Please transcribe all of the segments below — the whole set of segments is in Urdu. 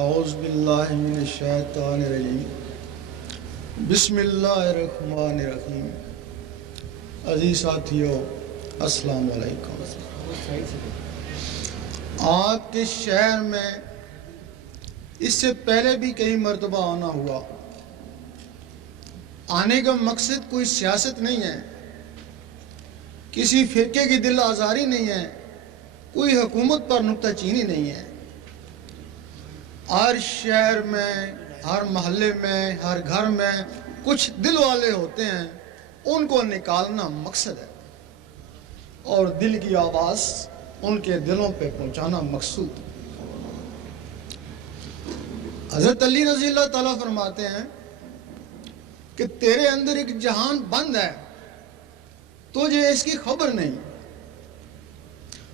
اعوذ باللہ من الشیطان الرجیم بسم اللہ الرحمن الرحیم۔ عزیز ساتھیو، السلام علیکم۔ آپ کے شہر میں اس سے پہلے بھی کئی مرتبہ آنا ہوا۔ آنے کا مقصد کوئی سیاست نہیں ہے، کسی فرقے کی دل آزاری نہیں ہے، کوئی حکومت پر نکتہ چینی نہیں ہے۔ ہر شہر میں، ہر محلے میں، ہر گھر میں کچھ دل والے ہوتے ہیں، ان کو نکالنا مقصد ہے، اور دل کی آواز ان کے دلوں پہ پہنچانا مقصود۔ حضرت علی رضی اللہ تعالیٰ فرماتے ہیں کہ تیرے اندر ایک جہان بند ہے، تجھے اس کی خبر نہیں،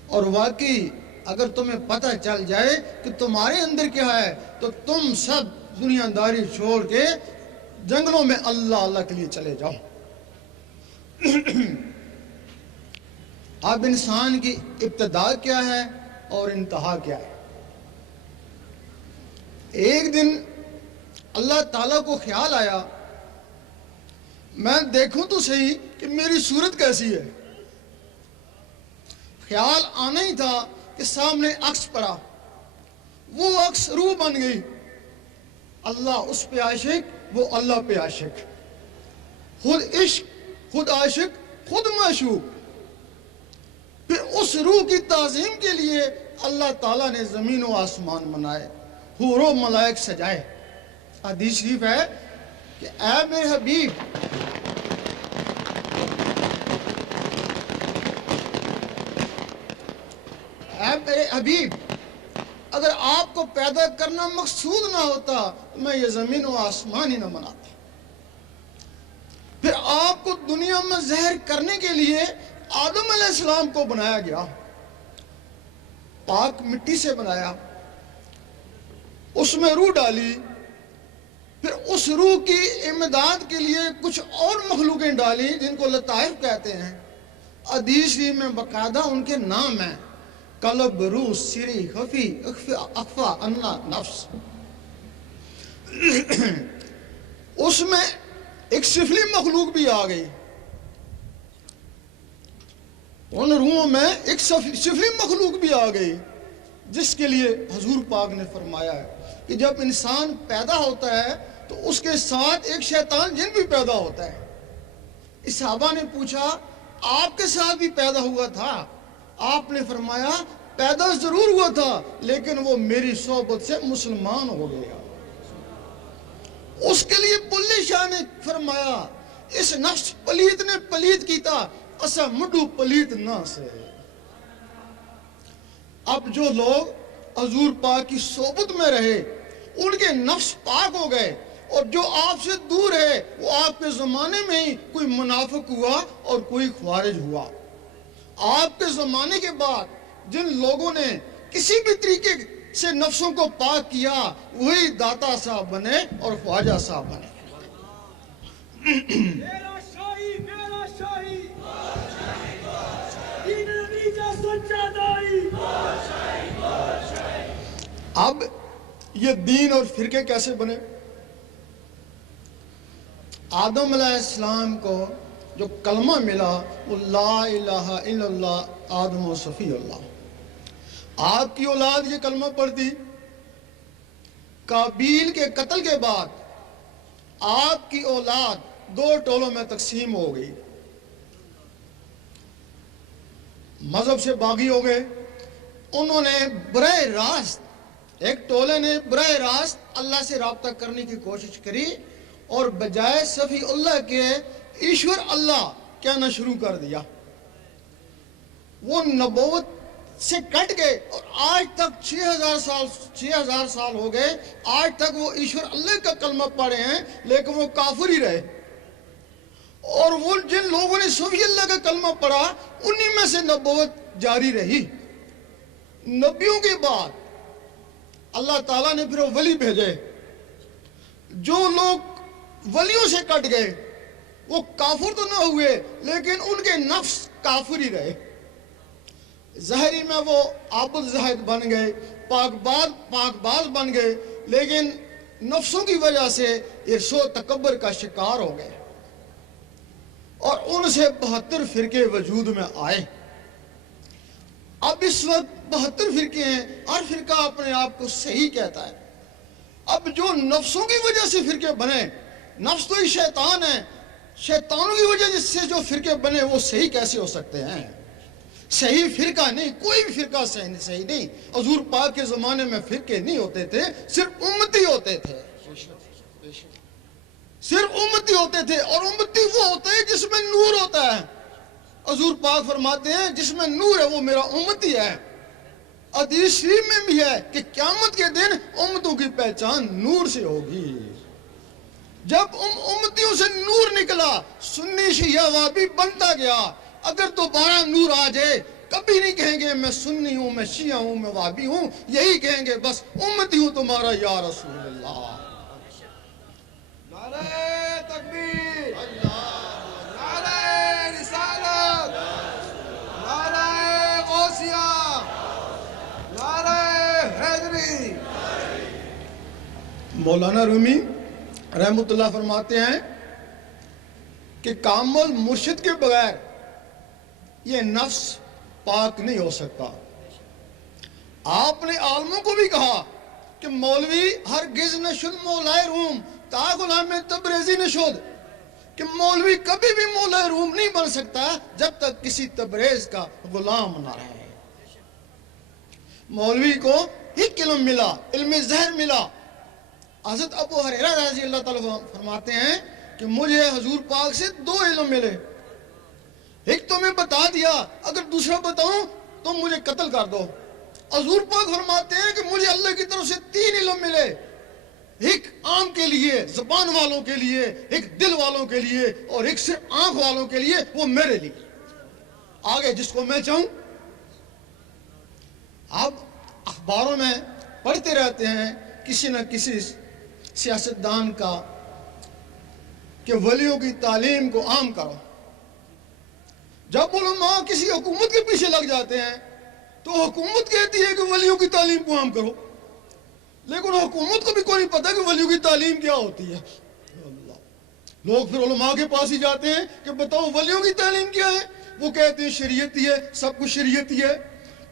اور واقعی اگر تمہیں پتہ چل جائے کہ تمہارے اندر کیا ہے تو تم سب دنیا داری چھوڑ کے جنگلوں میں اللہ اللہ کے لیے چلے جاؤ۔ اب انسان کی ابتدا کیا ہے اور انتہا کیا ہے؟ ایک دن اللہ تعالیٰ کو خیال آیا، میں دیکھوں تو صحیح کہ میری صورت کیسی ہے۔ خیال آنا ہی تھا کہ سامنے عکس پڑا، وہ عکس روح بن گئی۔ اللہ اس پہ عاشق، وہ اللہ پہ عاشق، خود عشق، خود عاشق، خود معشوق۔ پھر اس روح کی تعظیم کے لیے اللہ تعالیٰ نے زمین و آسمان بنائے، حور و ملائک سجائے۔ حدیث شریف ہے کہ اے میرے حبیب، اے میرے حبیب، اگر آپ کو پیدا کرنا مقصود نہ ہوتا تو میں یہ زمین و آسمان ہی نہ بناتا۔ پھر آپ کو دنیا میں زہر کرنے کے لیے آدم علیہ السلام کو بنایا گیا، پاک مٹی سے بنایا، اس میں روح ڈالی، پھر اس روح کی امداد کے لیے کچھ اور مخلوقیں ڈالی جن کو لطائف کہتے ہیں۔ حدیث میں باقاعدہ ان کے نام ہیں، قلب، روح، سری، خفی، اخفا، انا، نفس۔ اس میں ایک سفلی مخلوق بھی آ گئی، ان روحوں میں ایک سفلی مخلوق بھی آ گئی، جس کے لیے حضور پاک نے فرمایا ہے کہ جب انسان پیدا ہوتا ہے تو اس کے ساتھ ایک شیطان جن بھی پیدا ہوتا ہے۔ اس صحابہ نے پوچھا آپ کے ساتھ بھی پیدا ہوا تھا؟ آپ نے فرمایا پیدا ضرور ہوا تھا لیکن وہ میری صحبت سے مسلمان ہو گیا۔ اس کے لیے بلے شاہ نے فرمایا اس نفس پلیت نے پلیت کیتا، اسا مڈو پلیت نہ سے۔ اب جو لوگ حضور پاک کی صحبت میں رہے ان کے نفس پاک ہو گئے، اور جو آپ سے دور ہے وہ آپ کے زمانے میں ہی کوئی منافق ہوا اور کوئی خوارج ہوا۔ آپ کے زمانے کے بعد جن لوگوں نے کسی بھی طریقے سے نفسوں کو پاک کیا وہی داتا صاحب بنے اور خواجہ صاحب بنے۔ میرا شاہی، میرا شاہی، دین نبی کا سچا دائی۔ اب یہ دین اور فرقے کیسے بنے؟ آدم علیہ السلام کو جو کلمہ ملا وہ لا الہ الا اللہ آدم و صفی اللہ۔ آپ کی اولاد یہ کلمہ پڑھتی، قابیل کے قتل کے بعد آپ کی اولاد دو ٹولوں میں تقسیم ہو گئی، مذہب سے باغی ہو گئے۔ انہوں نے براہ راست، ایک ٹولے نے براہ راست اللہ سے رابطہ کرنے کی کوشش کری اور بجائے صفی اللہ کے ایشور اللہ کہنا شروع کر دیا۔ وہ نبوت سے کٹ گئے اور آج تک 6000 سال ہو گئے، آج تک وہ ایشور اللہ کا کلمہ پڑھے ہیں لیکن وہ کافر ہی رہے۔ اور وہ جن لوگوں نے صفی اللہ کا کلمہ پڑھا انہی میں سے نبوت جاری رہی۔ نبیوں کے بعد اللہ تعالیٰ نے پھر وہ ولی بھیجے۔ جو لوگ ولیوں سے کٹ گئے وہ کافر تو نہ ہوئے لیکن ان کے نفس کافر ہی رہے۔ ظاہری میں وہ عابد زاہد بن گئے، پاک باز بن گئے، لیکن نفسوں کی وجہ سے ارس و تکبر کا شکار ہو گئے اور ان سے 72 فرقے وجود میں آئے۔ اب اس وقت 72 فرقے ہیں، ہر فرقہ اپنے آپ کو صحیح کہتا ہے۔ اب جو نفسوں کی وجہ سے فرقے بنے، نفس تو ہی شیطان ہے، شیطانوں کی وجہ سے جو فرقے بنے وہ صحیح کیسے ہو سکتے ہیں؟ صحیح فرقہ نہیں، کوئی بھی فرقہ صحیح نہیں۔ حضور پاک کے زمانے میں فرقے نہیں ہوتے تھے، صرف امتی ہوتے تھے، صرف امتی ہوتے تھے، اور امتی وہ ہوتا ہے جس میں نور ہوتا ہے۔ حضور پاک فرماتے ہیں جس میں نور ہے وہ میرا امتی ہے۔ حدیث شریف میں بھی ہے کہ قیامت کے دن امتوں کی پہچان نور سے ہوگی۔ جب امتیوں سے نور نکلا، سنی شیعہ وہابی بنتا گیا۔ اگر دوبارہ نور آ جائے، کبھی نہیں کہیں گے میں سنی ہوں، میں شیعہ ہوں، میں وہابی ہوں، یہی کہیں گے بس امتی ہوں تمہارا یا رسول اللہ۔ نعرہ تکبیر، نعرہ رسالت، نعرہ غوثیہ، نعرہ حیدری۔ مولانا رومی رحمۃ اللہ فرماتے ہیں کہ کامل مرشد کے بغیر یہ نفس پاک نہیں ہو سکتا۔ آپ نے عالموں کو بھی کہا کہ مولوی ہرگز نشد مولائے روم تا غلام تبریزی نشد، کہ مولوی کبھی بھی مولائے روم نہیں بن سکتا جب تک کسی تبریز کا غلام نہ رہے۔ مولوی کو ایک علم ملا، علم ظاہر ملا۔ حضرت ابو ہریرہ رضی اللہ تعالیٰ فرماتے ہیں کہ مجھے حضور پاک سے 2 علم ملے، ایک تو میں بتا دیا، اگر دوسرا بتاؤں تو مجھے قتل کر دو۔ حضور پاک فرماتے ہیں کہ مجھے اللہ کی طرف سے 3 علم ملے، ایک عام کے لیے، زبان والوں کے لیے، ایک دل والوں کے لیے، اور ایک صرف آنکھ والوں کے لیے، وہ میرے لیے۔ آگے جس کو میں چاہوں۔ اب اخباروں میں پڑھتے رہتے ہیں کسی نہ کسی سیاستدان کا کہ ولیوں کی تعلیم کو عام کرو۔ جب علماء کسی حکومت کے پیچھے لگ جاتے ہیں تو حکومت کہتی ہے کہ ولیوں کی تعلیم کو عام کرو، لیکن حکومت کو بھی کوئی نہیں پتا کہ ولیوں کی تعلیم کیا ہوتی ہے۔ لوگ پھر علماء کے پاس ہی جاتے ہیں کہ بتاؤ ولیوں کی تعلیم کیا ہے؟ وہ کہتے ہیں شریعت ہی ہے، سب کچھ شریعت ہی ہے۔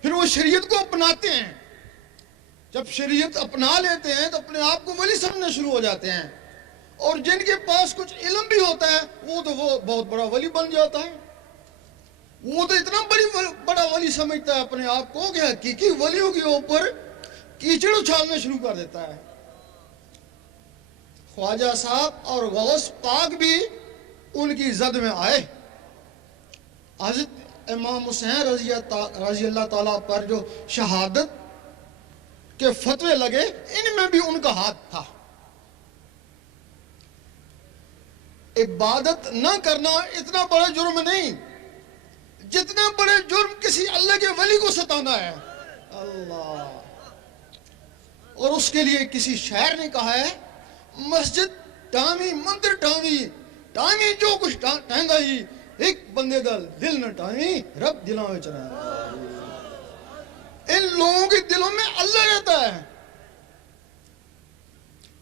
پھر وہ شریعت کو اپناتے ہیں۔ جب شریعت اپنا لیتے ہیں تو اپنے آپ کو ولی سمجھنا شروع ہو جاتے ہیں، اور جن کے پاس کچھ علم بھی ہوتا ہے وہ بہت بڑا ولی بن جاتا ہے۔ وہ تو اتنا بڑا ولی سمجھتا ہے اپنے آپ کو کہ حقیقی ولیوں کے اوپر کیچڑ اچھالنا شروع کر دیتا ہے۔ خواجہ صاحب اور غوث پاک بھی ان کی زد میں آئے۔ حضرت امام حسین رضی اللہ تعالیٰ پر جو شہادت کے فتوے لگے، ان میں بھی ان کا ہاتھ تھا۔ عبادت نہ کرنا اتنا بڑا جرم نہیں جتنا بڑے جرم کسی اللہ کے ولی کو ستانا ہے۔ اللہ، اور اس کے لیے کسی شاعر نے کہا ہے مسجد ٹامی مندر ٹامی ٹامی جو کچھ ٹانگا ہی ایک بندے دل نہ ٹامی رب دلاں وچ رہنا۔ ان لوگوں کے دلوں میں اللہ رہتا ہے۔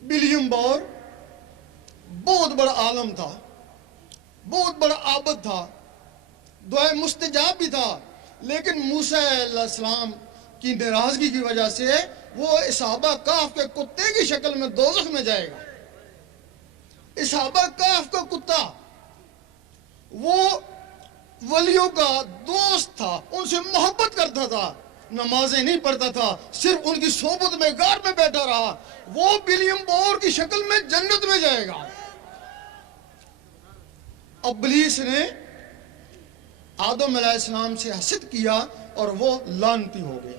ولیم بور بہت بڑا عالم تھا، بہت بڑا عابد تھا، دعائے مستجاب بھی تھا، لیکن موسیٰ علیہ السلام کی ناراضگی کی وجہ سے وہ اصحابہ کہف کے کتے کی شکل میں دوزخ میں جائے گا۔ اصحابہ کہف کا کتا وہ ولیوں کا دوست تھا، ان سے محبت کرتا تھا، نمازیں نہیں پڑھتا تھا، صرف ان کی صحبت میں غار میں بیٹھا رہا۔ وہ ولیم بور کی شکل میں جنت میں جائے گا۔ ابلیس نے آدم علیہ السلام سے حسد کیا اور وہ لعنتی ہو گیا۔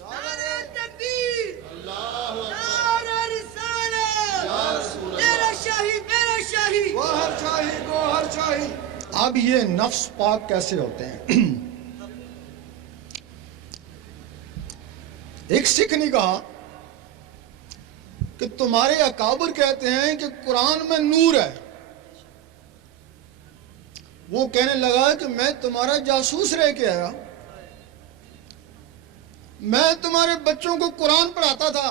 نعرہ تکبیر، نعرہ رسالت، تیرا شاہی میرا شاہی، گوہر شاہی گوہر شاہی۔ اب یہ نفس پاک کیسے ہوتے ہیں؟ ایک سکھ نے کہا کہ تمہارے اکابر کہتے ہیں کہ قرآن میں نور ہے۔ وہ کہنے لگا کہ میں تمہارا جاسوس رہ کے آیا، میں تمہارے بچوں کو قرآن پڑھاتا تھا،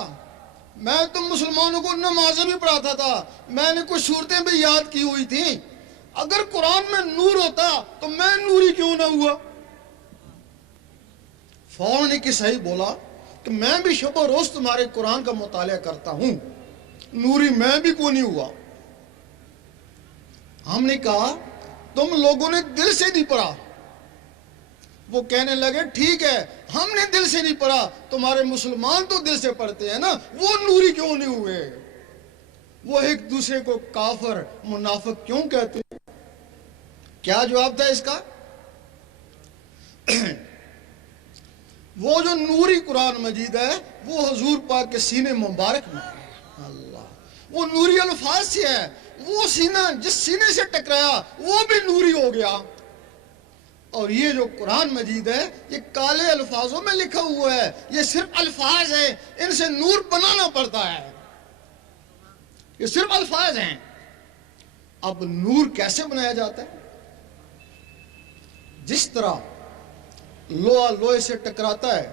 میں تم مسلمانوں کو نمازیں بھی پڑھاتا تھا، میں نے کچھ صورتیں بھی یاد کی ہوئی تھیں، اگر قرآن میں نور ہوتا تو میں نوری کیوں نہ ہوا؟ فوراً نے کہ صحیح بولا کہ میں بھی شب و روز تمہارے قرآن کا مطالعہ کرتا ہوں، نوری میں بھی کیوں نہیں ہوا؟ ہم نے کہا تم لوگوں نے دل سے نہیں پڑھا۔ وہ کہنے لگے ٹھیک ہے ہم نے دل سے نہیں پڑھا، تمہارے مسلمان تو دل سے پڑھتے ہیں نا، وہ نوری کیوں نہیں ہوئے؟ وہ ایک دوسرے کو کافر منافق کیوں کہتے ہیں؟ کیا جواب تھا اس کا؟ وہ جو نوری قرآن مجید ہے وہ حضور پاک کے سینے مبارک میں ہے، اللہ وہ نوری الفاظ سے ہے، وہ سینہ جس سینے سے ٹکرایا وہ بھی نوری ہو گیا۔ اور یہ جو قرآن مجید ہے یہ کالے الفاظوں میں لکھا ہوا ہے، یہ صرف الفاظ ہیں، ان سے نور بنانا پڑتا ہے، یہ صرف الفاظ ہیں۔ اب نور کیسے بنایا جاتا ہے؟ جس طرح لوہا لوہے سے ٹکراتا ہے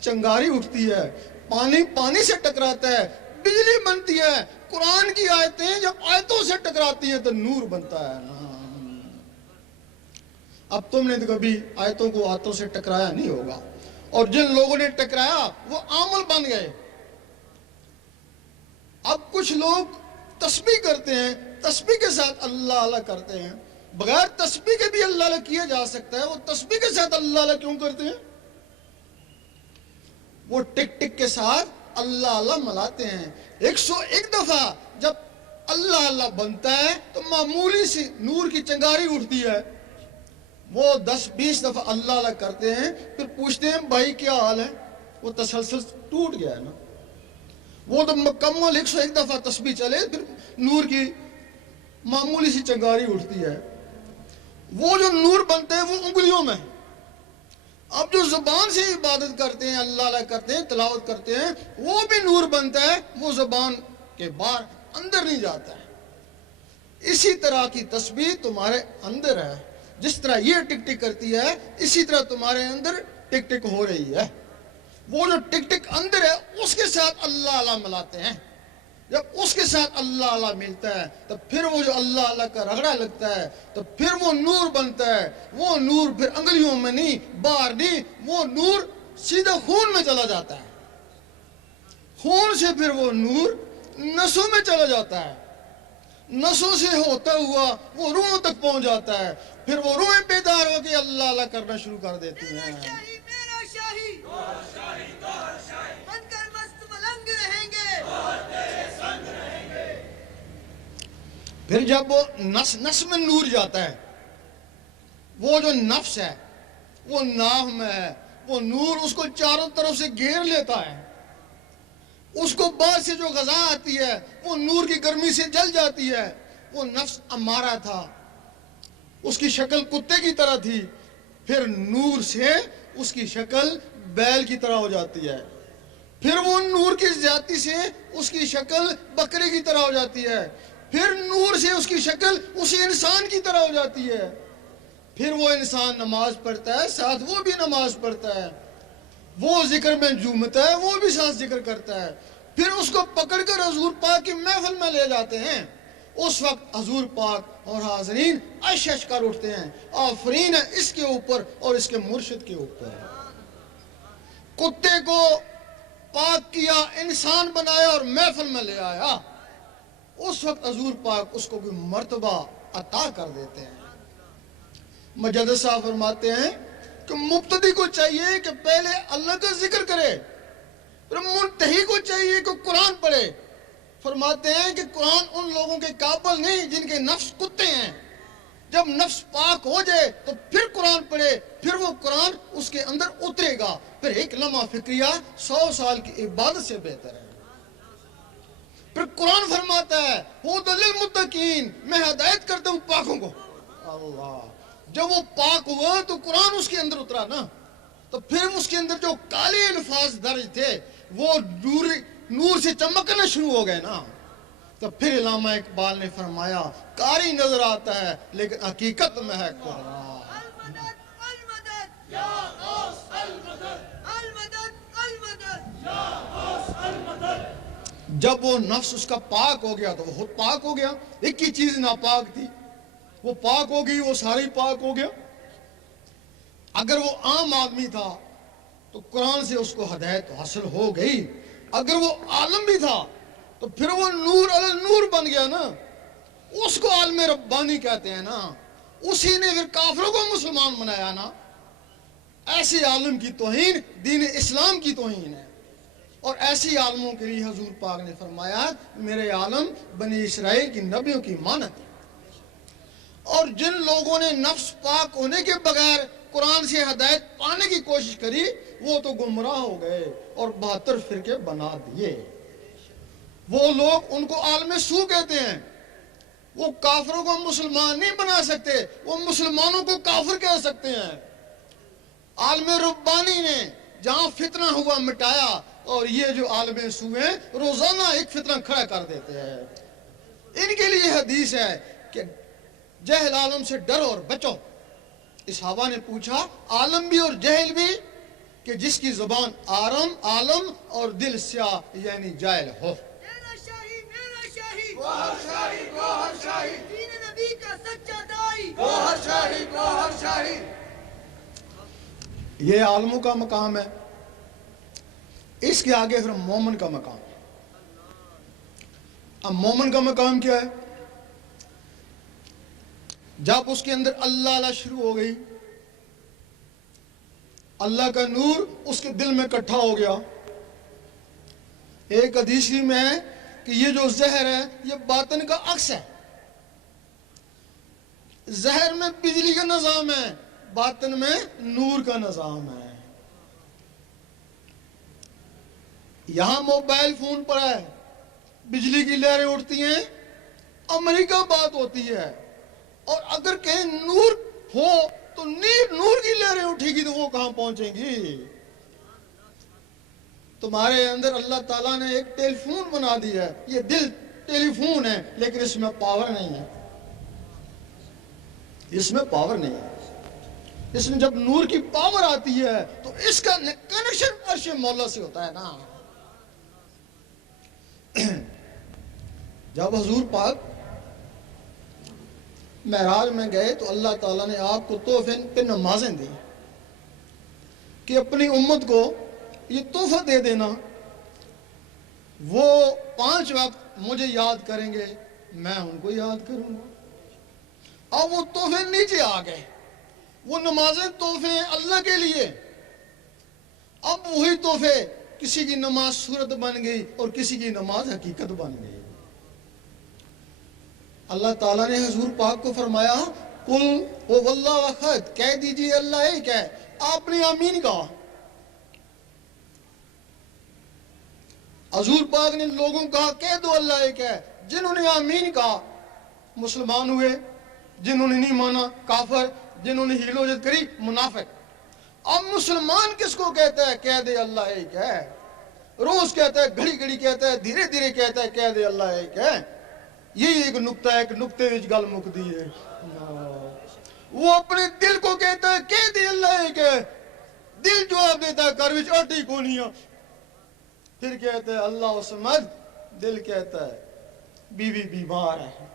چنگاری اٹھتی ہے، پانی پانی سے ٹکراتا ہے بجلی بنتی ہے، قرآن کی آیتیں جب آیتوں سے ٹکراتی ہیں تو نور بنتا ہے نا۔ اب تم نے تو کبھی آیتوں کو آیتوں سے ٹکرایا نہیں ہوگا، اور جن لوگوں نے ٹکرایا وہ عامل بن گئے۔ اب کچھ لوگ تسبیح کرتے ہیں، تسبیح کے ساتھ اللہ اللہ کرتے ہیں، بغیر تسبیح کے بھی اللہ اللہ کیا جا سکتا ہے، وہ تسبیح کے ساتھ اللہ اللہ کیوں کرتے ہیں؟ وہ ٹک ٹک کے ساتھ اللہ اللہ ملاتے ہیں۔ 101 دفعہ جب اللہ اللہ بنتا ہے تو معمولی سی نور کی چنگاری اٹھتی ہے، وہ 10-20 دفعہ اللہ اللہ کرتے ہیں، پھر پوچھتے ہیں بھائی کیا حال ہے؟ وہ تسلسل ٹوٹ گیا ہے نا۔ وہ تو مکمل 101 دفعہ تسبیح چلے پھر نور کی معمولی سی چنگاری اٹھتی ہے۔ وہ جو نور بنتے ہیں وہ انگلیوں میں۔ اب جو زبان سے عبادت کرتے ہیں، اللہ اللہ کرتے ہیں، تلاوت کرتے ہیں، وہ بھی نور بنتا ہے، وہ زبان کے باہر اندر نہیں جاتا ہے۔ اسی طرح کی تسبیح تمہارے اندر ہے، جس طرح یہ ٹک ٹک کرتی ہے اسی طرح تمہارے اندر ٹک ٹک ہو رہی ہے۔ وہ جو ٹک ٹک اندر ہے اس کے ساتھ اللہ اللہ ملاتے ہیں، جب اس کے ساتھ اللہ اللہ ملتا ہے تو پھر وہ جو اللہ اللہ کا رگڑا لگتا ہے تو پھر وہ نور بنتا ہے۔ وہ نور پھر انگلیوں میں نہیں، باہر نہیں، وہ نور سیدھا خون میں چلا جاتا ہے، خون سے پھر وہ نور نسوں میں چلا جاتا ہے، نسوں سے ہوتا ہوا وہ روحوں تک پہنچ جاتا ہے، پھر وہ روحیں بیدار ہو کے اللہ اللہ کرنا شروع کر دیتی ہیں۔ میرا شاہی بن کر مست ملنگ رہیں گے۔ پھر جب وہ نس میں نور جاتا ہے، وہ جو نفس ہے وہ ناف میں ہے، وہ نور اس کو چاروں طرف سے گھیر لیتا ہے، اس کو باہر سے جو غذا آتی ہے وہ نور کی گرمی سے جل جاتی ہے۔ وہ نفس امارہ تھا، اس کی شکل کتے کی طرح تھی، پھر نور سے اس کی شکل بیل کی طرح ہو جاتی ہے، پھر وہ نور کی زیادتی سے اس کی شکل بکرے کی طرح ہو جاتی ہے، پھر نور سے اس کی شکل اسی انسان کی طرح ہو جاتی ہے، پھر وہ انسان نماز پڑھتا ہے ساتھ وہ بھی نماز پڑھتا ہے، وہ ذکر میں جھومتا ہے وہ بھی ساتھ ذکر کرتا ہے، پھر اس کو پکڑ کر حضور پاک کی محفل میں لے جاتے ہیں۔ اس وقت حضور پاک اور حاضرین عش عش کر اٹھتے ہیں، آفرین ہے اس کے اوپر اور اس کے مرشد کے اوپر۔ کتے کو پاک کیا، انسان بنایا اور محفل میں لے آیا، اس وقت حضور پاک اس کو کوئی مرتبہ عطا کر دیتے ہیں۔ مجدد صاحب فرماتے ہیں کہ مبتدی کو چاہیے کہ پہلے اللہ کا ذکر کرے، پھر منتہی کو چاہیے کہ قرآن پڑھے۔ فرماتے ہیں کہ قرآن ان لوگوں کے قابل نہیں جن کے نفس کتے ہیں، جب نفس پاک ہو جائے تو پھر قرآن پڑھے، پھر وہ قرآن اس کے اندر اترے گا، پھر ایک لمحہ فکریہ 100 سال کی عبادت سے بہتر ہے۔ پھر قرآن فرماتا ہے ہدی للمتقین، میں ہدایت کرتا ہوں پاکوں کو۔ اللہ، جب وہ پاک ہوا تو قرآن اس کے اندر اترا نا، تو پھر اس کے اندر جو کالے الفاظ درج تھے وہ نور سے چمکنا شروع ہو گئے نا۔ تو پھر علامہ اقبال نے فرمایا قاری نظر آتا ہے لیکن حقیقت میں ہے قرآن۔ المدد المدد یا غوث المدد، المدد المدد یا غوث المدد۔ جب وہ نفس اس کا پاک ہو گیا تو وہ خود پاک ہو گیا. ایک ہی چیز ناپاک تھی, وہ پاک ہو گئی, وہ ساری پاک ہو گیا. اگر وہ عام آدمی تھا تو قرآن سے اس کو ہدایت حاصل ہو گئی. اگر وہ عالم بھی تھا تو پھر وہ نور علی نور بن گیا نا, اس کو عالم ربانی کہتے ہیں نا. اسی نے پھر کافروں کو مسلمان بنایا نا. ایسے عالم کی توہین دین اسلام کی توہین ہے. اور ایسی عالموں کے لیے حضور پاک نے فرمایا میرے عالم بنی اسرائیل کی نبیوں کی مانت ہے. اور جن لوگوں نے نفس پاک ہونے کے بغیر قرآن سے ہدایت پانے کی کوشش کری وہ تو گمراہ ہو گئے اور 72 فرقے بنا دیے. وہ لوگ ان کو عالم سو کہتے ہیں. وہ کافروں کو مسلمان نہیں بنا سکتے, وہ مسلمانوں کو کافر کہہ سکتے ہیں. عالم ربانی نے جہاں فتنہ ہوا مٹایا, اور یہ جو عالم سو ہیں روزانہ ایک فتنہ کھڑا کر دیتے ہیں. ان کے لیے حدیث ہے کہ جہل عالم سے ڈرو اور بچو. اس صحابہ نے پوچھا عالم بھی اور جہل بھی, کہ جس کی زبان عالم اور دل سیاہ یعنی جاہل ہو. میرا شاہی میرا شاہی گوہر شاہی گوہر شاہی دین نبی کا سچا دائی گوہر شاہی گوہر شاہی. یہ عالموں کا مقام ہے. اس کے آگے پھر مومن کا مقام. اب مومن کا مقام کیا ہے؟ جب اس کے اندر اللہ شروع ہو گئی, اللہ کا نور اس کے دل میں اکٹھا ہو گیا. ایک حدیث میں ہے کہ یہ جو زہر ہے یہ باطن کا عکس ہے. زہر میں بجلی کا نظام ہے, باطن میں نور کا نظام ہے. یہاں موبائل فون پر ہے, بجلی کی لہریں اٹھتی ہیں, امریکہ بات ہوتی ہے. اور اگر کہیں نور ہو تو نور کی لہریں اٹھے گی تو وہ کہاں پہنچیں گی؟ تمہارے اندر اللہ تعالیٰ نے ایک ٹیلی فون بنا دیا ہے. یہ دل ٹیلی فون ہے لیکن اس میں پاور نہیں ہے. اس میں پاور نہیں ہے. اس میں جب نور کی پاور آتی ہے تو اس کا کنیکشن عرش مولا سے ہوتا ہے نا. جب حضور پاک معراج میں گئے تو اللہ تعالیٰ نے آپ کو تحفے پہ نمازیں دی کہ اپنی امت کو یہ تحفہ دے دینا, وہ 5 وقت مجھے یاد کریں گے, میں ان کو یاد کروں گا. اب وہ تحفے نیچے آ گئے. وہ نمازیں تحفے ہیں اللہ کے لیے. اب وہی تحفے, کسی کی نماز صورت بن گئی اور کسی کی نماز حقیقت بن گئی. اللہ تعالیٰ نے حضور پاک کو فرمایا قل واللہ احد, کہہ دیجئے اللہ ایک ہے. آپ نے آمین کہا. حضور پاک نے لوگوں کہا کہہ دو اللہ ایک ہے. جنہوں نے آمین کہا مسلمان ہوئے, جنہوں نے نہیں مانا کافر, جنہوں نے ہیل و جد کری منافق. اب مسلمان کس کو کہتا ہے کہہ دے اللہ ایک ہے؟ روز کہتا ہے, گھڑی گھڑی کہتا ہے, دھیرے دھیرے کہتا ہے کہہ دے اللہ ایک ہے. یہی ایک نقطہ ہے کہ نقطے وچ گل مکدی ہے. وہ اپنے دل کو کہتا ہے کہہ دے اللہ ایک ہے. دل جواب دیتا ہے گھر وچ آٹی کونی ہے. پھر کہتا ہے اللہ سمجھ. دل کہتا ہے بیوی بیمار ہے,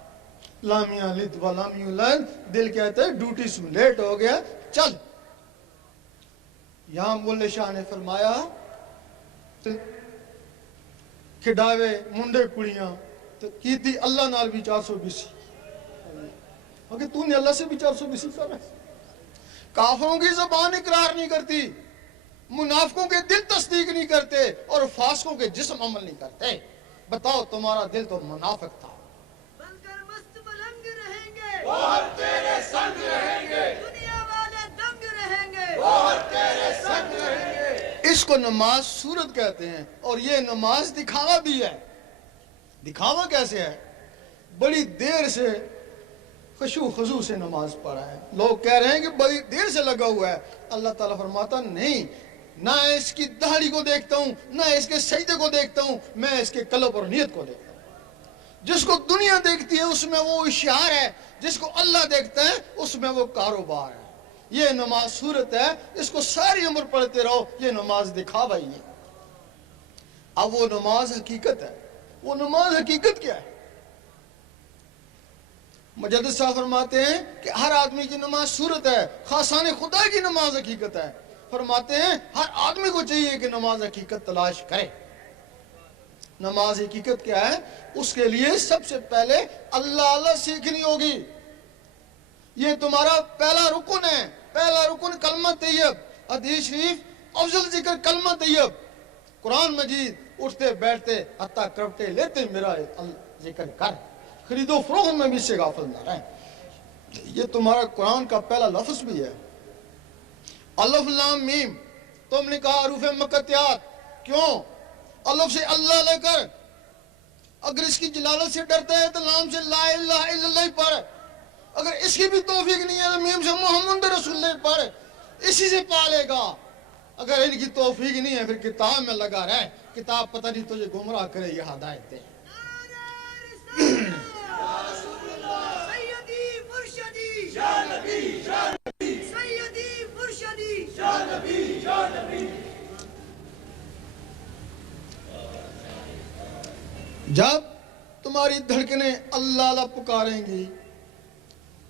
لم یلد ولم یولد. دل کہتا ہے ڈیوٹی سے لیٹ ہو گیا چل. یہاں مولے شاہ نے فرمایا کھڈاوے منڈے کڑیاں تو کی تھی اللہ نال بھی 420. اگر تو نے اللہ سے بھی 420 کر رہا ہے. کافروں کی زبان اقرار نہیں کرتی, منافقوں کے دل تصدیق نہیں کرتے, اور فاسقوں کے جسم عمل نہیں کرتے. بتاؤ تمہارا دل تو منافق تھا. بن کر مست ملنگ رہیں گے, گوہر تیرے سنگ رہیں گے, دنیا والے دنگ رہیں گے. گوہر تیرے سنگ رہیں گے. اس کو نماز صورت کہتے ہیں, اور یہ نماز دکھاوا بھی ہے. دکھاوا کیسے ہے؟ بڑی دیر سے خشوع خضوع سے نماز پڑھا ہے. لوگ کہہ رہے ہیں کہ بڑی دیر سے لگا ہوا ہے. اللہ تعالیٰ فرماتا نہیں, نہ اس کی داڑھی کو دیکھتا ہوں, نہ اس کے سجدے کو دیکھتا ہوں, میں اس کے قلب اور نیت کو دیکھتا ہوں. جس کو دنیا دیکھتی ہے اس میں وہ اشعار ہے, جس کو اللہ دیکھتا ہے اس میں وہ کاروبار ہے. یہ نماز صورت ہے, اس کو ساری عمر پڑھتے رہو. یہ نماز دکھاوا ہی ہے. اب وہ نماز حقیقت ہے. وہ نماز حقیقت کیا ہے؟ مجدد صاحب فرماتے ہیں کہ ہر آدمی کی نماز صورت ہے، خاصان خدا کی نماز حقیقت ہے۔ فرماتے ہیں ہر آدمی کو چاہیے کہ نماز حقیقت تلاش کرے۔ نماز حقیقت کیا ہے؟ اس کے لیے سب سے پہلے اللہ سیکھنی ہوگی۔ یہ تمہارا پہلا رکن ہے، پہلا رکن کلمہ طیب، حدیث شریف افضل ذکر کلمہ طیب، قرآن مجید اٹھتے بیٹھتے حتیٰ کرپٹے لیتے میرا ذکر کر، خرید و فروخت میں بھی اس سے غافل نہ رہیں۔ یہ تمہارا قرآن کا پہلا لفظ بھی ہے، الف لام میم۔ تم نے کہا حروف مقطعات، کیوں؟ الف سے اللہ لے کر، اگر اس کی جلالت سے ڈرتا ہے تو لام سے لا الہ الا اللہ پڑھ، اگر اس کی بھی توفیق نہیں ہے تو میم سے محمد رسول اللہ پڑھ، اسی سے پالے گا۔ اگر ان کی توفیق نہیں ہے پھر کتاب میں لگا رہے، کتاب پتہ نہیں تجھے گمراہ کرے یا ہدایت دے۔ سیدی مرشدی یا نبی یا نبی سیدی مرشدی یا نبی یا نبی۔ جب تمہاری دھڑکنیں اللہ اللہ پکاریں گی،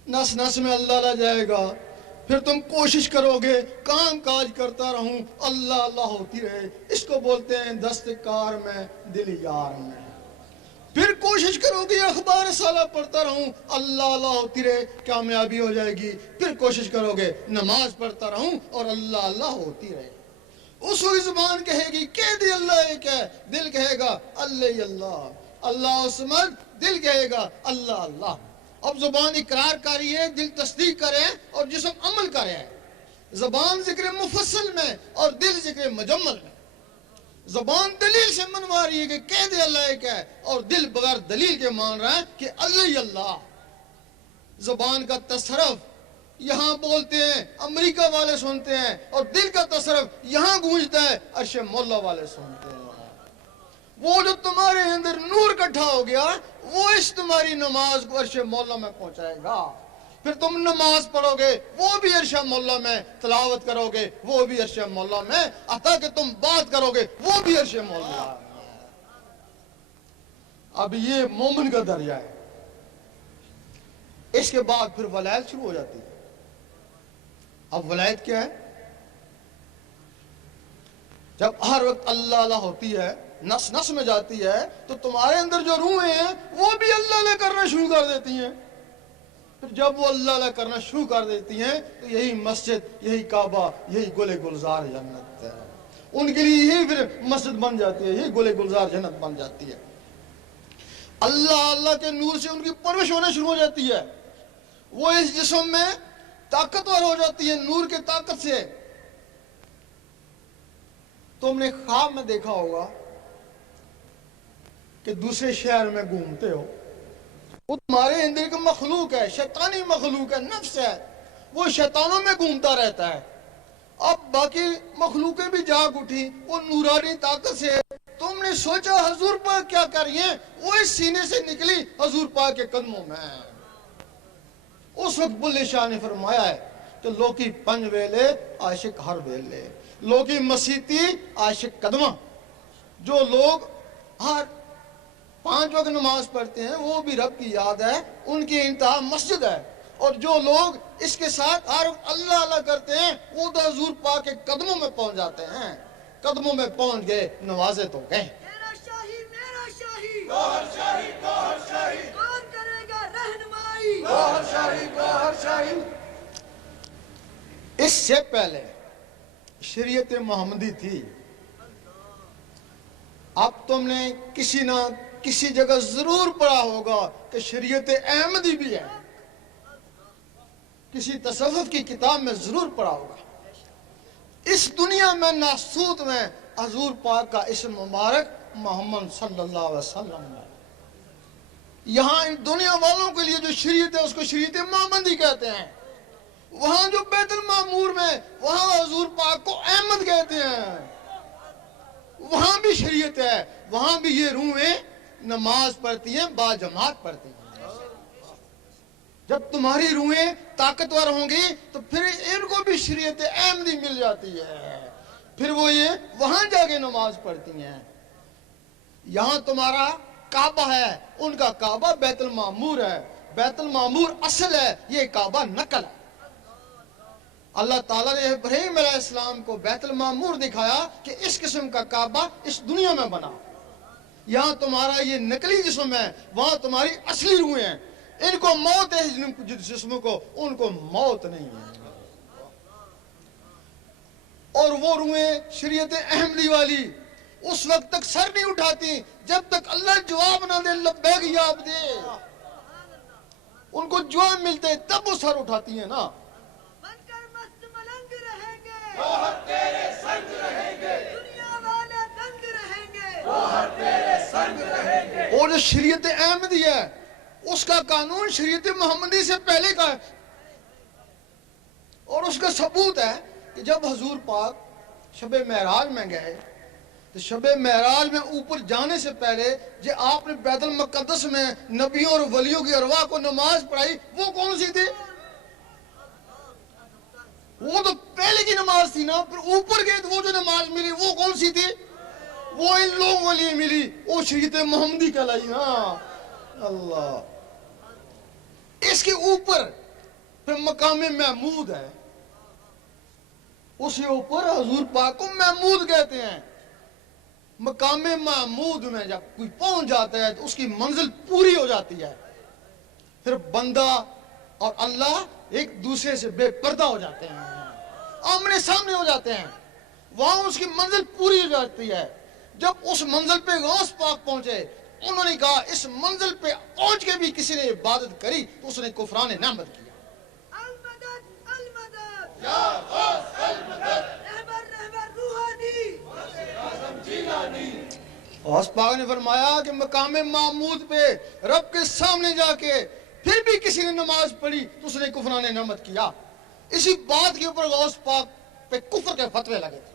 نس نس میں اللہ اللہ جائے گا، پھر تم کوشش کرو گے کام کاج کرتا رہوں اللہ اللہ ہوتی رہے، اس کو بولتے ہیں دستکار میں دل یار میں۔ پھر کوشش کرو گے اخبار سالہ پڑھتا رہوں اللہ اللہ ہوتی رہے، کامیابی ہو جائے گی۔ پھر کوشش کرو گے نماز پڑھتا رہوں اور اللہ اللہ ہوتی رہے۔ اس وقت زبان کہے گی کہہ دی اللہ ایک ہے، دل کہے گا اللہ اللہ، اللہ سمجھ، دل کہے گا اللہ اللہ۔ اب زبان اقرار کری ہے، دل تصدیق کرے اور جسم عمل کرے۔ زبان ذکر مفصل میں اور دل ذکر مجمل میں۔ زبان دلیل سے منوا رہی ہے کہ کہہ دے اللہ ایک ہے، اور دل بغیر دلیل کے مان رہا ہے کہ اللہ اللہ۔ زبان کا تصرف یہاں بولتے ہیں، امریکہ والے سنتے ہیں، اور دل کا تصرف یہاں گونجتا ہے، عرش مولا والے سنتے ہیں۔ وہ جو تمہارے اندر نور اکٹھا ہو گیا وہ اس تمہاری نماز کو عرش مولا میں پہنچائے گا۔ پھر تم نماز پڑھو گے وہ بھی عرش مولا میں، تلاوت کرو گے وہ بھی عرش مولا میں، حتیٰ کہ تم بات کرو گے وہ بھی عرش مولا میں۔ اب یہ مومن کا درجہ ہے۔ اس کے بعد پھر ولایت شروع ہو جاتی ہے۔ اب ولایت کیا ہے؟ جب ہر وقت اللہ اللہ ہوتی ہے، نس نس میں جاتی ہے، تو تمہارے اندر جو روحیں ہیں وہ بھی اللہ اللہ کرنا شروع کر دیتی ہیں۔ پھر جب وہ اللہ اللہ کرنا شروع کر دیتی ہیں تو یہی مسجد، یہی کعبہ، یہی گل گلزار جنت ہے۔ ان کے لیے یہی پھر مسجد بن جاتی ہے، یہی گل گلزار جنت بن جاتی ہے۔ اللہ اللہ کے نور سے ان کی پرورش ہونا شروع ہو جاتی ہے، وہ اس جسم میں طاقتور ہو جاتی ہے نور کے طاقت سے۔ تم نے خواب میں دیکھا ہوگا کہ دوسرے شہر میں گھومتے ہو، وہ تمہارے اندر ایک مخلوق ہے، شیطانی مخلوق ہے، نفس ہے، وہ شیطانوں میں گھومتا رہتا ہے۔ اب باقی مخلوقیں بھی جاگ اٹھی وہ نورانی طاقت سے۔ تم نے سوچا حضور پاک کیا کر رہی ہیں، وہ اس سینے سے نکلی حضور پاک کے قدموں میں۔ اس وقت بلے شاہ نے فرمایا ہے کہ لوکی پنج ویلے عاشق ہر ویلے، لوکی مسیتی عاشق قدمہ۔ جو لوگ ہر 5 وقت نماز پڑھتے ہیں وہ بھی رب کی یاد ہے، ان کی انتہا مسجد ہے، اور جو لوگ اس کے ساتھ ہر وقت اللہ اللہ کرتے ہیں وہ تو حضور پاک کے قدموں میں پہنچ جاتے ہیں۔ قدموں میں پہنچ گئے، نوازے تو گئے۔ میرا شاہی میرا شاہی گوہر شاہی گوہر شاہی کون کرے گا رہنمائی؟ گوہر شاہی گوہر شاہی۔ اس سے پہلے شریعت محمدی تھی۔ اب تم نے کسی نہ کسی جگہ ضرور پڑھا ہوگا کہ شریعت احمدی بھی ہے، کسی تصوف کی کتاب میں ضرور پڑھا ہوگا۔ اس دنیا میں ناسوت میں حضور پاک کا اسم مبارک محمد صلی اللہ علیہ وسلم ہے۔ یہاں ان دنیا والوں کے لیے جو شریعت ہے اس کو شریعت محمدی کہتے ہیں۔ وہاں جو بیت المعمور میں وہاں حضور پاک کو احمد کہتے ہیں۔ وہاں بھی شریعت ہے، وہاں بھی یہ روحیں نماز پڑھتی ہیں، با جماعت پڑھتی ہیں۔ جب تمہاری روحیں طاقتور ہوں گی تو پھر ان کو بھی شریعت احمدی مل جاتی ہے، پھر وہ یہ وہاں جا کے نماز پڑھتی ہیں۔ یہاں تمہارا کعبہ ہے، ان کا کعبہ بیت المعمور ہے، بیت المعمور اصل ہے، یہ کعبہ نقل ہے۔ اللہ تعالیٰ نے ابراہیم علیہ السلام کو بیت المعمور دکھایا کہ اس قسم کا کعبہ اس دنیا میں بنا، یہاں تمہارا یہ نقلی جسم ہے، وہاں تمہاری اصلی روحیں ہیں، ان کو موت ہے جسم کو، ان کو موت نہیں ہے۔ اور وہ روحیں شریعت احمدی والی اس وقت تک سر نہیں اٹھاتی جب تک اللہ جواب نہ دے، لبیک یا عبدی، ان کو جواب ملتے تب وہ سر اٹھاتی ہیں نا۔ بن کر مست ملنگ رہیں گے، گوہر تیرے سنگ رہیں گے، دنیا والے دنگ رہیں گے، گوہر تیرے سنگ رہیں گے۔ اور جو شریعت احمدی ہے اس کا قانون شریعت محمدی سے پہلے کا ہے، اور اس کا ثبوت ہے کہ جب حضور پاک شب معراج میں گئے تو شب معراج میں اوپر جانے سے پہلے جو آپ نے بیت المقدس میں نبیوں اور ولیوں کی ارواح کو نماز پڑھائی، وہ کون سی تھی؟ وہ تو پہلے کی نماز تھی نا، پھر اوپر گئے تو وہ جو نماز ملی وہ کون سی تھی؟ وہ ان لوگوں کے لیے ملی، وہ شریعت محمدی کہلائی نا۔ اللہ، اس کے اوپر پھر مقام محمود ہے، اس کے اوپر حضور پاک کو محمود کہتے ہیں۔ مقام محمود میں جب کوئی پہنچ جاتا ہے تو اس کی منزل پوری ہو جاتی ہے، پھر بندہ اور اللہ ایک دوسرے سے بے پردہ ہو جاتے ہیں، آمنے سامنے ہو جاتے ہیں، وہاں اس کی منزل پوری ہو جاتی ہے۔ جب اس منزل پہ غوث پاک پہنچے، انہوں نے کہا اس منزل پہ پہنچ کے بھی کسی نے عبادت کری تو اس نے کفران نعمت کیا۔ المدد المدد، یا غوث المدد، رہبر رہبر روحانی، اعظم جیلانی۔ غوث پاک نے فرمایا کہ مقام محمود پہ رب کے سامنے جا کے پھر بھی کسی نے نماز پڑھی تو اس نے کفران نعمت کیا۔ اسی بات کے اوپر غوث پاک پہ کفر کے فتوے لگے تھے،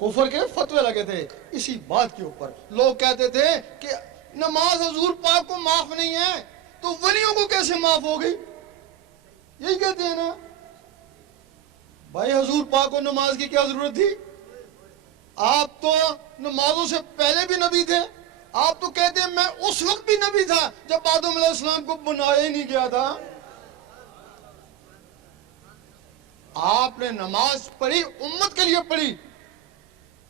کفر کے فتوے لگے تھے اسی بات کے اوپر۔ لوگ کہتے تھے کہ نماز حضور پاک کو معاف نہیں ہے تو ولیوں کو کیسے معاف ہو گئی؟ یہی کہتے ہیں نا بھائی، حضور پاک کو نماز کی کیا ضرورت تھی؟ آپ تو نمازوں سے پہلے بھی نبی تھے، آپ تو کہتے ہیں میں اس وقت بھی نبی تھا جب آدم علیہ السلام کو بنایا ہی نہیں گیا تھا۔ آپ نے نماز پڑھی، امت کے لیے پڑھی،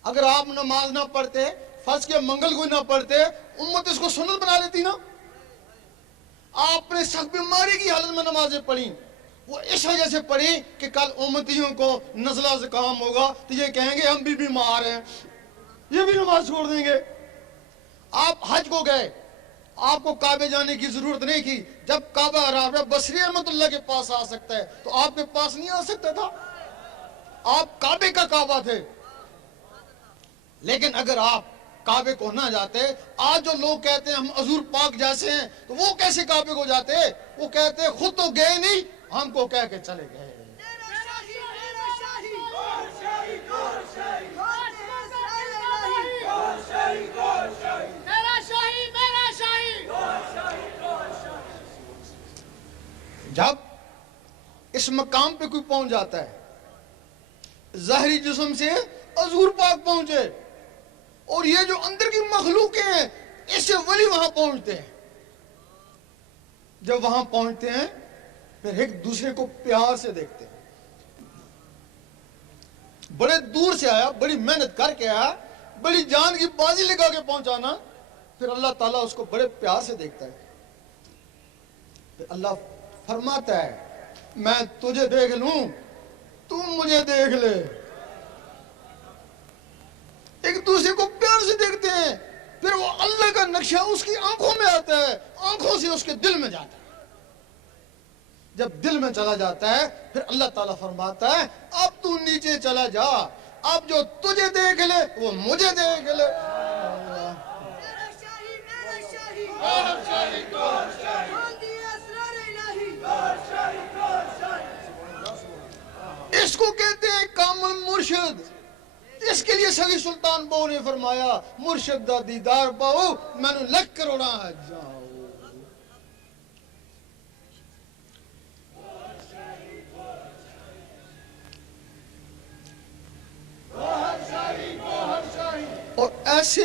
اگر آپ نماز نہ پڑھتے، فرض کے منگل کو نہ پڑھتے، امت اس کو سنت بنا لیتی نا۔ آپ نے سخت بیماری کی حالت میں نمازیں پڑھی، وہ اس وجہ سے پڑھی کہ کل امتیوں کو نزلہ زکام ہوگا تو یہ کہیں گے ہم بھی بیمار ہیں، یہ بھی نماز چھوڑ دیں گے۔ آپ حج کو گئے، آپ کو کعبے جانے کی ضرورت نہیں تھی، جب کعبہ رابعہ بصری رحمۃ اللہ کے پاس آ سکتا ہے تو آپ کے پاس نہیں آ سکتا تھا؟ آپ کعبے کا کعبہ تھے، لیکن اگر آپ کعبے کو نہ جاتے، آج جو لوگ کہتے ہیں ہم حضور پاک جیسے ہیں تو وہ کیسے کعبے کو جاتے؟ وہ کہتے ہیں خود تو گئے نہیں، ہم کو کہہ کے چلے گئے۔ تیرا شاہی میرا شاہی، گوہر شاہی، گوہر شاہی، خواجہ اسرائیل الہی، گوہر شاہی، گوہر شاہی، تیرا شاہی میرا شاہی، گوہر شاہی، گوہر شاہی۔ جب اس مقام پہ کوئی پہنچ جاتا ہے، ظاہری جسم سے حضور پاک پہنچے، اور یہ جو اندر کی مخلوقیں ہیں اس سے ولی وہاں پہنچتے ہیں، جب وہاں پہنچتے ہیں پھر ایک دوسرے کو پیار سے دیکھتے ہیں۔ بڑے دور سے آیا، بڑی محنت کر کے آیا، بڑی جان کی بازی لگا کے پہنچانا، پھر اللہ تعالیٰ اس کو بڑے پیار سے دیکھتا ہے۔ پھر اللہ فرماتا ہے میں تجھے دیکھ لوں، تم مجھے دیکھ لے۔ ایک دوسرے کو پیار سے دیکھتے ہیں، پھر وہ اللہ کا نقشہ اس کی آنکھوں میں آتا ہے، آنکھوں سے اس کے دل میں جاتا ہے۔ جب دل میں چلا جاتا ہے پھر اللہ تعالیٰ فرماتا ہے اب تو نیچے چلا جا، اب جو تجھے دیکھ لے وہ مجھے دیکھ لے۔ تیرا شاہی میرا شاہی، گوہر شاہی، گوہر شاہی، کھول دیے اسرار الہی، گوہر شاہی، گوہر شاہی۔ اس کو کہتے ہیں کامل مرشد۔ اس کے لیے سگی سلطان بہو نے فرمایا مرشد دا دیدار پاؤ میں نے لکھ کروڑا جاؤ۔ گوہر شاہی، گوہر شاہی، اور ایسی